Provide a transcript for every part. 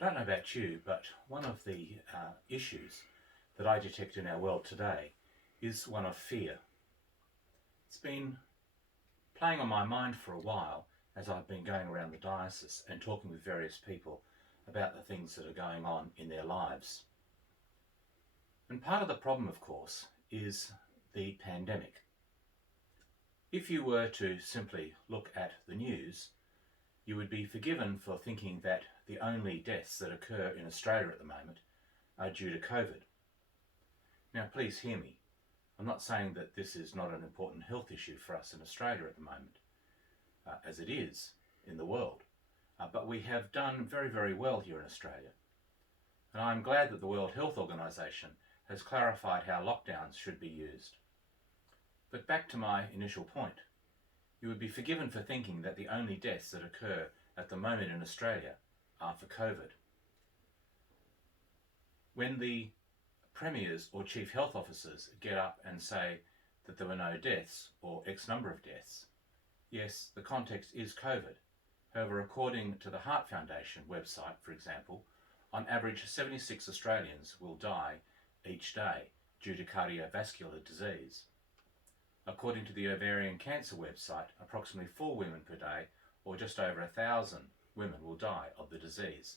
I don't know about you, but one of the issues that I detect in our world today is one of fear. It's been playing on my mind for a while as I've been going around the diocese and talking with various people about the things that are going on in their lives. And part of the problem, of course, is the pandemic. If you were to simply look at the news, you would be forgiven for thinking that the only deaths that occur in Australia at the moment are due to COVID. Now, please hear me. I'm not saying that this is not an important health issue for us in Australia at the moment, as it is in the world. But we have done very, very well here in Australia. And I'm glad that the World Health Organization has clarified how lockdowns should be used. But back to my initial point. You would be forgiven for thinking that the only deaths that occur at the moment in Australia are for COVID. When the premiers or chief health officers get up and say that there were no deaths or X number of deaths, yes, the context is COVID. However, according to the Heart Foundation website, for example, on average 76 Australians will die each day due to cardiovascular disease. According to the Ovarian Cancer website, approximately 4 women per day, or just over 1,000 women, will die of the disease.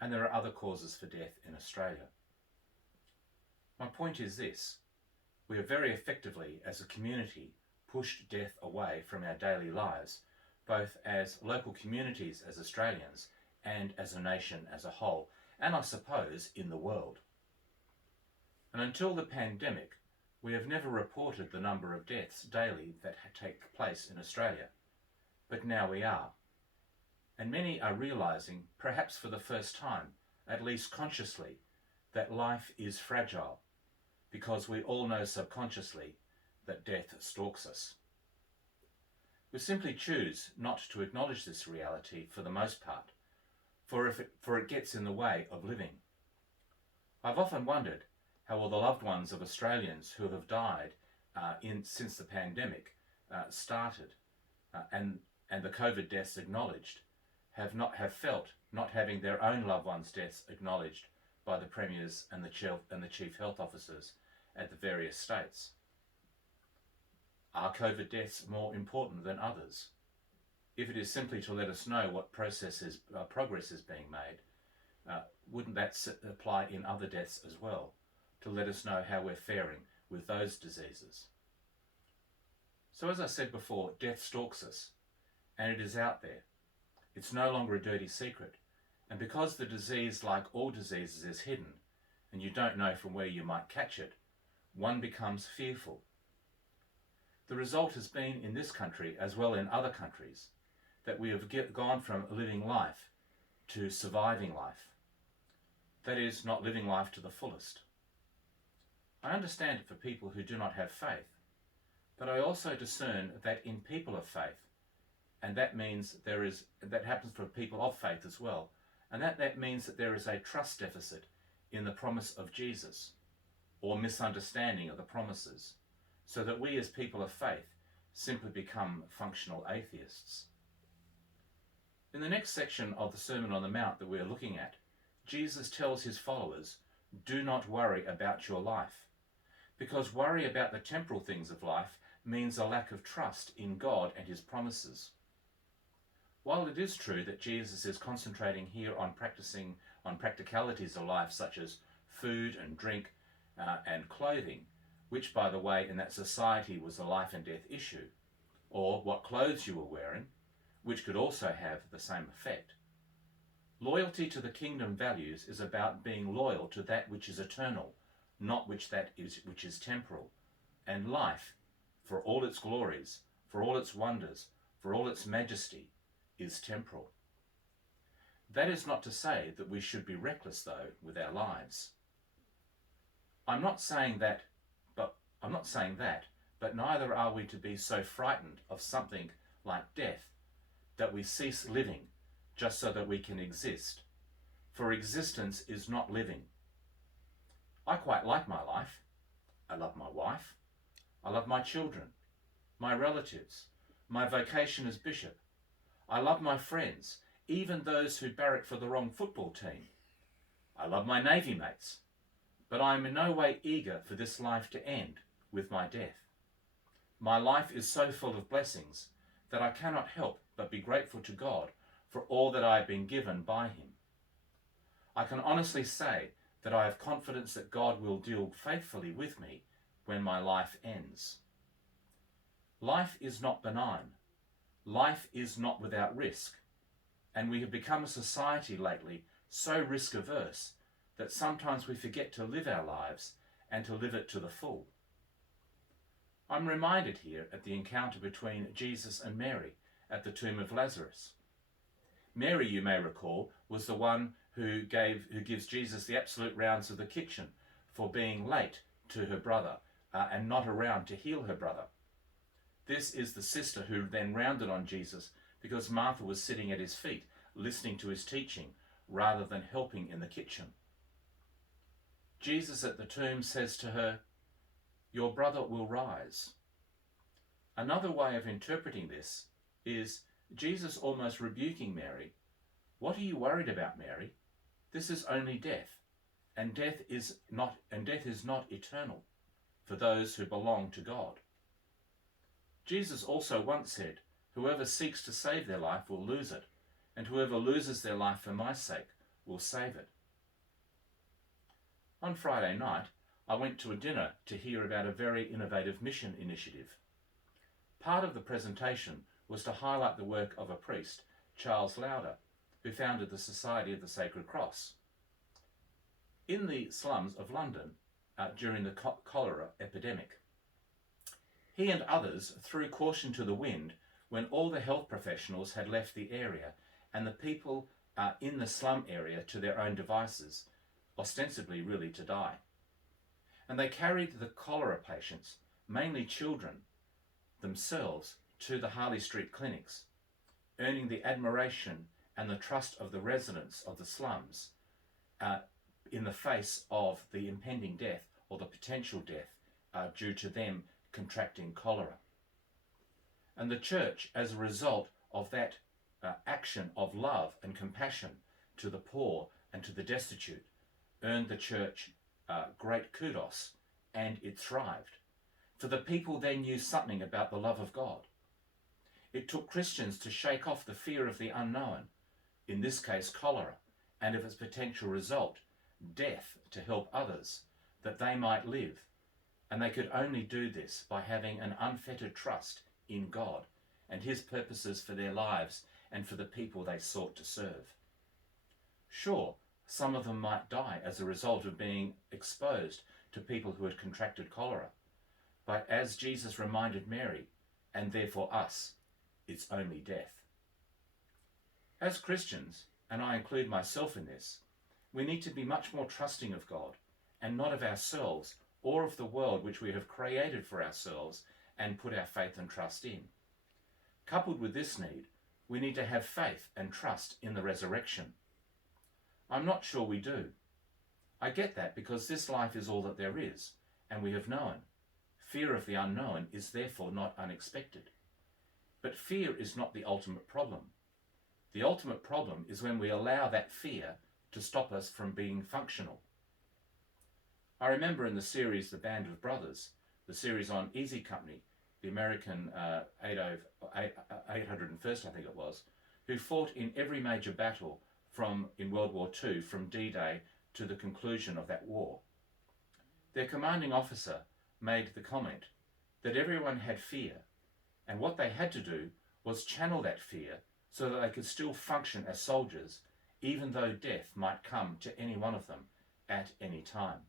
And there are other causes for death in Australia. My point is this: we have very effectively, as a community, pushed death away from our daily lives, both as local communities as Australians and as a nation as a whole, and I suppose in the world. And until the pandemic, we have never reported the number of deaths daily that take place in Australia, but now we are. And many are realising, perhaps for the first time, at least consciously, that life is fragile, because we all know subconsciously that death stalks us. We simply choose not to acknowledge this reality for the most part, for it gets in the way of living. I've often wondered how all the loved ones of Australians who have died since the pandemic started and the COVID deaths acknowledged have felt not having their own loved ones' deaths acknowledged by the premiers and the chief health officers at the various states. Are COVID deaths more important than others? If it is simply to let us know what progress is being made, wouldn't that apply in other deaths as well, to let us know how we're faring with those diseases? So as I said before, death stalks us, and it is out there. It's no longer a dirty secret, and because the disease, like all diseases, is hidden, and you don't know from where you might catch it, one becomes fearful. The result has been in this country, as well in other countries, that we have gone from living life to surviving life. That is, not living life to the fullest. I understand it for people who do not have faith, but I also discern that in people of faith, and that means that happens for people of faith as well, and that means that there is a trust deficit in the promise of Jesus, or misunderstanding of the promises, so that we as people of faith simply become functional atheists. In the next section of the Sermon on the Mount that we are looking at, Jesus tells his followers, do not worry about your life, because worry about the temporal things of life means a lack of trust in God and his promises. While it is true that Jesus is concentrating here on practicalities of life such as food and drink and clothing, which, by the way, in that society was a life and death issue, or what clothes you were wearing, which could also have the same effect. Loyalty to the kingdom values is about being loyal to that which is eternal, not which is temporal. And life, for all its glories, for all its wonders, for all its majesty, is temporal. That is not to say that we should be reckless, though, with our lives. I'm not saying that, but neither are we to be so frightened of something like death that we cease living just so that we can exist. For existence is not living. I quite like my life. I love my wife. I love my children, my relatives, my vocation as bishop. I love my friends, even those who barrack for the wrong football team. I love my Navy mates, but I am in no way eager for this life to end with my death. My life is so full of blessings that I cannot help but be grateful to God for all that I have been given by him. I can honestly say that I have confidence that God will deal faithfully with me when my life ends. Life is not benign. Life is not without risk. And we have become a society lately so risk averse that sometimes we forget to live our lives and to live it to the full. I'm reminded here at the encounter between Jesus and Mary at the tomb of Lazarus. Mary, you may recall, was the one who gives Jesus the absolute rounds of the kitchen for being late to her brother and not around to heal her brother. This is the sister who then rounded on Jesus because Martha was sitting at his feet, listening to his teaching, rather than helping in the kitchen. Jesus at the tomb says to her, "Your brother will rise." Another way of interpreting this is Jesus almost rebuking Mary. What are you worried about, Mary? This is only death, and death is not eternal for those who belong to God. Jesus also once said, "Whoever seeks to save their life will lose it, and whoever loses their life for my sake will save it." On Friday night, I went to a dinner to hear about a very innovative mission initiative. Part of the presentation was to highlight the work of a priest, Charles Lauder, who founded the Society of the Sacred Cross. In the slums of London during the cholera epidemic, he and others threw caution to the wind when all the health professionals had left the area and the people in the slum area to their own devices, ostensibly really to die. And they carried the cholera patients, mainly children, themselves to the Harley Street clinics, earning the admiration and the trust of the residents of the slums in the face of the impending death or the potential death due to them contracting cholera. And the church, as a result of that action of love and compassion to the poor and to the destitute, earned the church great kudos, and it thrived. For the people then knew something about the love of God. It took Christians to shake off the fear of the unknown, in this case cholera, and of its potential result, death, to help others, that they might live. And they could only do this by having an unfettered trust in God and his purposes for their lives and for the people they sought to serve. Sure, some of them might die as a result of being exposed to people who had contracted cholera. But as Jesus reminded Mary, and therefore us, it's only death. As Christians, and I include myself in this, we need to be much more trusting of God and not of ourselves or of the world which we have created for ourselves and put our faith and trust in. Coupled with this need, we need to have faith and trust in the resurrection. I'm not sure we do. I get that because this life is all that there is, and we have known. Fear of the unknown is therefore not unexpected. But fear is not the ultimate problem. The ultimate problem is when we allow that fear to stop us from being functional. I remember in the series The Band of Brothers, the series on Easy Company, the American 801st, I think it was, who fought in every major battle in World War II, from D-Day to the conclusion of that war. Their commanding officer made the comment that everyone had fear, and what they had to do was channel that fear so that they could still function as soldiers, even though death might come to any one of them at any time.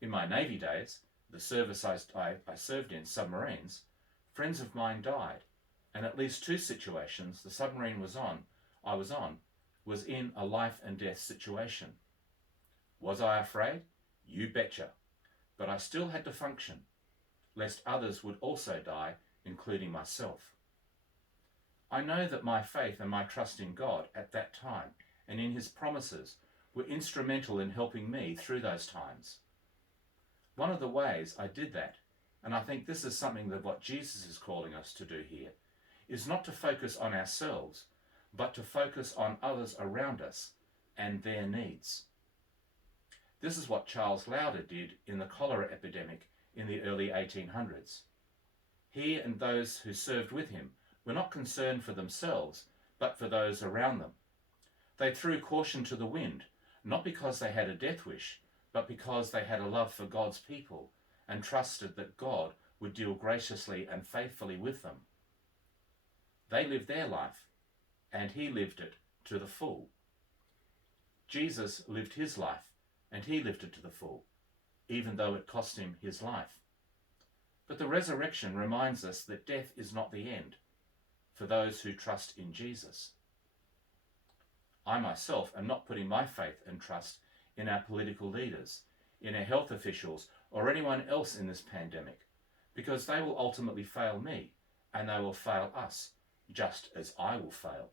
In my Navy days, the service I served in, submarines, friends of mine died, and at least two situations the submarine I was on was in a life and death situation. Was I afraid? You betcha. But I still had to function, lest others would also die, including myself. I know that my faith and my trust in God at that time and in his promises were instrumental in helping me through those times. One of the ways I did that, and I think this is something that what Jesus is calling us to do here, is not to focus on ourselves, but to focus on others around us and their needs. This is what Charles Lauder did in the cholera epidemic in the early 1800s. He and those who served with him were not concerned for themselves, but for those around them. They threw caution to the wind, not because they had a death wish, but because they had a love for God's people and trusted that God would deal graciously and faithfully with them. They lived their life, and he lived it to the full. Jesus lived his life, and he lived it to the full, even though it cost him his life. But the resurrection reminds us that death is not the end for those who trust in Jesus. I myself am not putting my faith and trust in our political leaders, in our health officials, or anyone else in this pandemic, because they will ultimately fail me, and they will fail us, just as I will fail.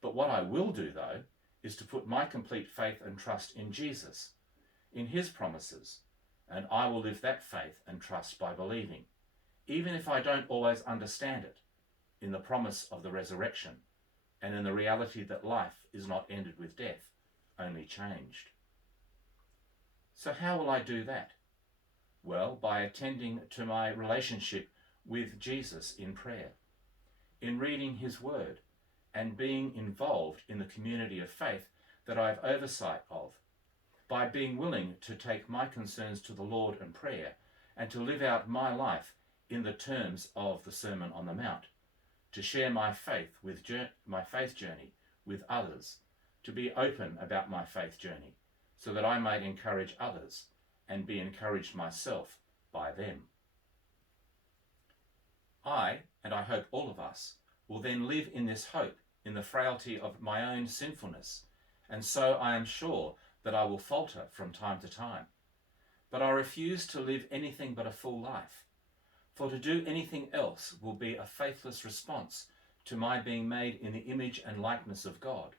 But what I will do, though, is to put my complete faith and trust in Jesus, in his promises, and I will live that faith and trust by believing, even if I don't always understand it, in the promise of the resurrection, and in the reality that life is not ended with death, only changed. So how will I do that? Well, by attending to my relationship with Jesus in prayer, in reading his word, and being involved in the community of faith that I have oversight of, by being willing to take my concerns to the Lord in prayer and to live out my life in the terms of the Sermon on the Mount, to share my faith journey with others, to be open about my faith journey so that I might encourage others and be encouraged myself by them. I, and I hope all of us, will then live in this hope in the frailty of my own sinfulness, and so I am sure that I will falter from time to time. But I refuse to live anything but a full life, for to do anything else will be a faithless response to my being made in the image and likeness of God,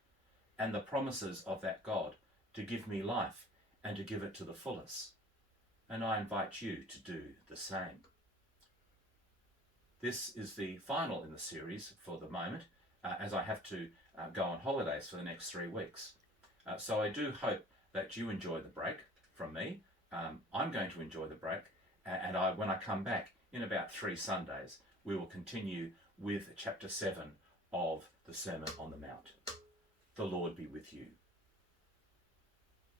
and the promises of that God to give me life and to give it to the fullest. And I invite you to do the same. This is the final in the series for the moment, as I have to go on holidays for the next 3 weeks. So I do hope that you enjoy the break from me. I'm going to enjoy the break, and when I come back in about 3 Sundays, we will continue with chapter 7 of the Sermon on the Mount. The Lord be with you.